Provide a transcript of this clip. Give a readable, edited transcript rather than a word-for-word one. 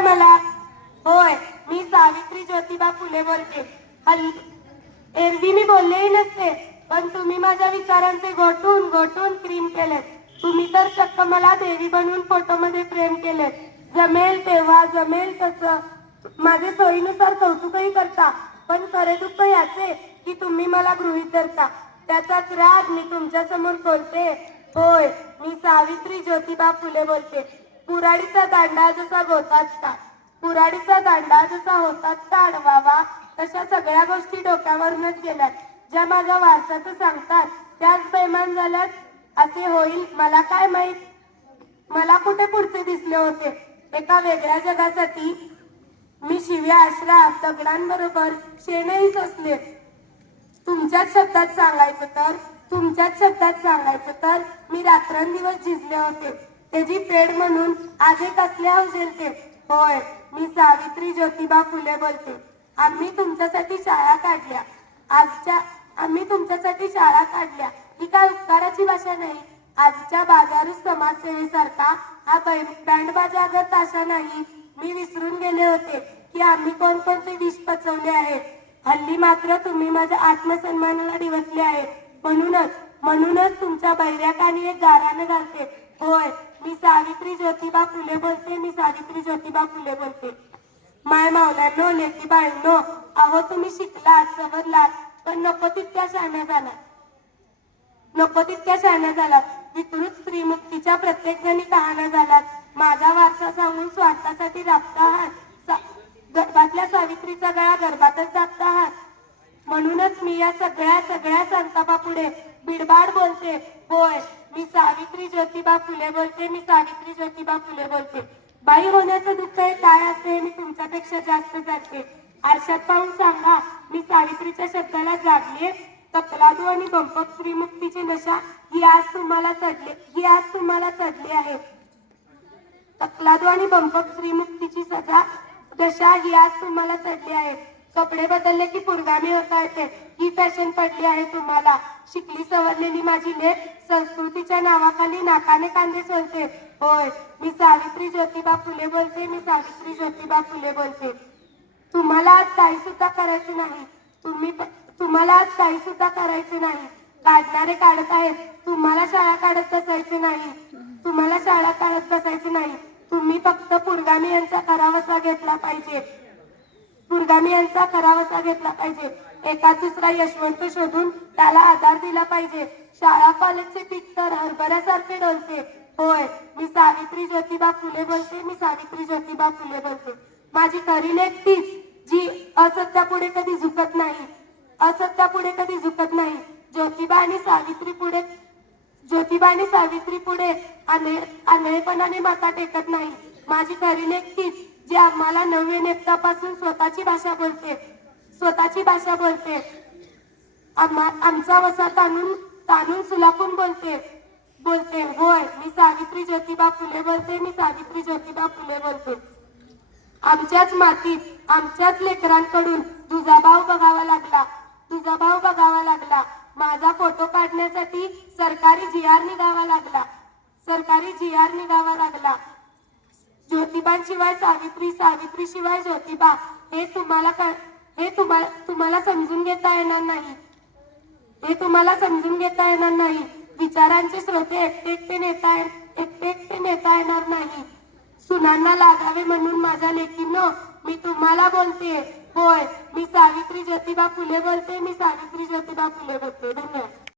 मला? होय, मी सावित्री ज्योतिबा फुले बोलते. एरवी मी बोललेही नसते, पण तुम्ही माझ्या विचारांचे गोटून गोटून क्रीम केले. तुम्ही तर चक्क मला देवी बनवून फोटोमध्ये फ्रेम केले. जमेल तेव्हा जमेल तसं माझे सोयीनुसार कौतुकही करता, पण खरे दुःख याचे की तुम्ही मला गृहीत धरता. त्याचाच राग मी तुमच्या समोर बोलते. होय, मी सावित्री ज्योतिबा फुले बोलते. कुऱ्हाडीचा दांडा जसा गोताच का, कुऱ्हाडीचा दांडा जसा होताच का अडवावा, तशा सगळ्या गोष्टी डोक्यावरूनच गेल्यात. ज्या माझ्या वारसाचं सांगतात त्याच बेमान झाल्यात. असे होईल मला काय माहित. मला कुठे पुढचे दिसले होते. एका वेगळ्या जगासाठी मी शिव्या आश्रात दगडांबरोबर शेणही सोसले. तुमच्याच शब्दात सांगायचं तर मी रात्रंदिवस झिजले होते. त्याची फेड म्हणून आज एक असले हौसेल ते. होय, मी सावित्री ज्योतिबा फुले बोलते. आम्ही तुमच्यासाठी शाळा काढल्या ही काय उपकाराची भाषा नाही. आजच्या बाजारू समाजसेवेसारखा हा बँड बाजा अगर ताशा नाही. मी विसरून गेले होते की आम्ही कोणकोणते विष पचवले आहे. हल्ली मात्र तुम्ही माझ्या आत्मसन्मानाला डिवचले आहे. म्हणूनच तुमच्या बहिऱ्या कानी एक गारानं घालते. होय, मी सावित्री ज्योतिबा फुले बोलते. मी सावित्री ज्योतिबा फुले बोलते. माय मावल्यांनो, लेकी बाळींनो, अहो तुम्ही शिकलात सवरलात, पण नको तितक्या शहाण्या झालात. विकृत स्त्रीमुक्तीच्या प्रत्येक जणी कहाण्या झालात. माझा वारसा सांगून स्वार्थासाठी राबता आहात. गर्भातल्या सावित्रीचा गळा गर्भातच दाबता आहात. म्हणूनच मी या सगळ्या संतापापुढे बिडबाड बोलते. होय, मी सावित्री ज्योतिबा फुले बोलते. मी सावित्री ज्योतिबा फुले बोलते. बाई होण्याचं दुःख हे काय असते हे मी तुमच्यापेक्षा जास्त जाणते. आरशात पाहून सांगा, मी सावित्रीच्या शब्दाला जागले. तकलादू आणि बंपक स्त्रीमुक्तीची नशा ही आज तुम्हाला चढली आहे. तकलादू आणि बंपक स्त्रीमुक्तीची दशा ही आज तुम्हाला चढली आहे. कपडे बदलले की पुरगामी होता येते ही फॅशन पडली आहे तुम्हाला. शिकली सवरलेली माझी लेक संस्कृतीच्या नावाखाली नाकाने कांदे सोलते. होय, मी सावित्री ज्योतिबा फुले बोलते. मी सावित्री ज्योतिबा फुले बोलते. तुम्हाला आज काही सुद्धा करायचे नाही. काढणारे काढत आहेत. तुम्हाला शाळा काढत बसायचे नाही. तुम्ही फक्त पुरगामी यांचा खरावसा घेतला पाहिजे. एका दुसरा यशवंत शोधून त्याला आधार दिला पाहिजे. शाळा कॉलेजचे पीक तर हरभऱ्यासारखे डोलते. होय, मी सावित्री ज्योतिबा फुले बोलते. मी सावित्री ज्योतिबा फुले बोलते. माझी खरी लेक तीच जी असत्यापुढे कधी झुकत नाही. ज्योतिबा आणि सावित्री पुढे आंधळेपणाने माथा टेकत नाही. माझी खरी लेक तीच जी आम्हाला नव्हे नेपतापासून स्वतःची भाषा बोलते. आमचा वसा ताणून सुलापून बोलते. होय, मी सावित्री ज्योतिबा फुले बोलते. मी सावित्री ज्योतिबा फुले बोलते. आमच्याच मातीत आमच्याच लेकरांकडून तुझा भाव बघावा लागला. माझा फोटो काढण्यासाठी सरकारी जीआर निघावा लागला. ज्योतिबांशिवाय सावित्री, सावित्री शिवाय ज्योतिबा हे तुम्हाला समजून घेता येणार नाही. विचारांचे स्रोते एकटे नेता येणार नाही. सुनांना लागावे म्हणून माझ्या लेकींनो मी तुम्हाला बोलते. होय, मी सावित्री ज्योतिबा फुले बोलते. मी सावित्री ज्योतिबा फुले बोलते. धन्यवाद.